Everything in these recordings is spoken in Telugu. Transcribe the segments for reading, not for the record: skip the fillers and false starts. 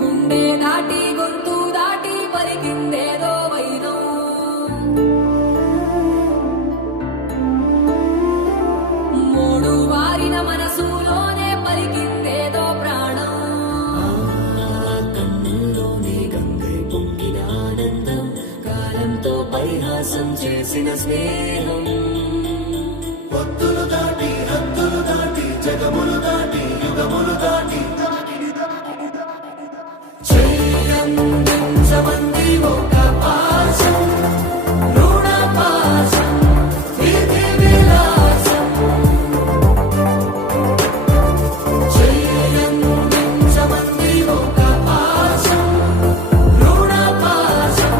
గుండె దాటి గొంతు దాటి పలికిందేదో వైరం, మూడు వారిన మనసులోనే పలికిందేదో ప్రాణం. కన్నుల్లోనే గంగై పొంగిన ఆనందం, కాలంతో పరిహాసం చేసిన స్నేహం. పొత్తులు దాటి హద్దులు దాటి జగములు దాటి యుగములు దాటి చెయ్యందించమంది ఒక పాశం, రుణ పాశం, విధి విలాసం. చెయ్యందించమంది ఒక పాశం, రుణ పాశం,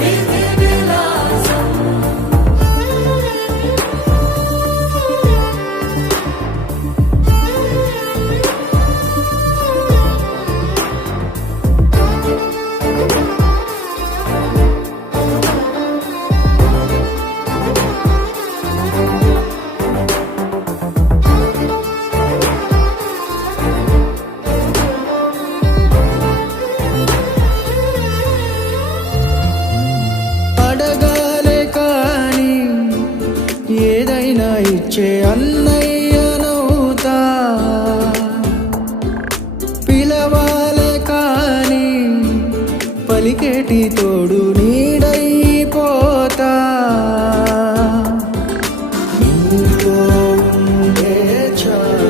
విధి విలాసం. అడగాలే కాని ఏదైనా ఇచ్చే అన్నయ్యనవుతా, పిలవాలే కాని పలికేటి తోడు నీడైపోతా. నీతో ఉండే చాలు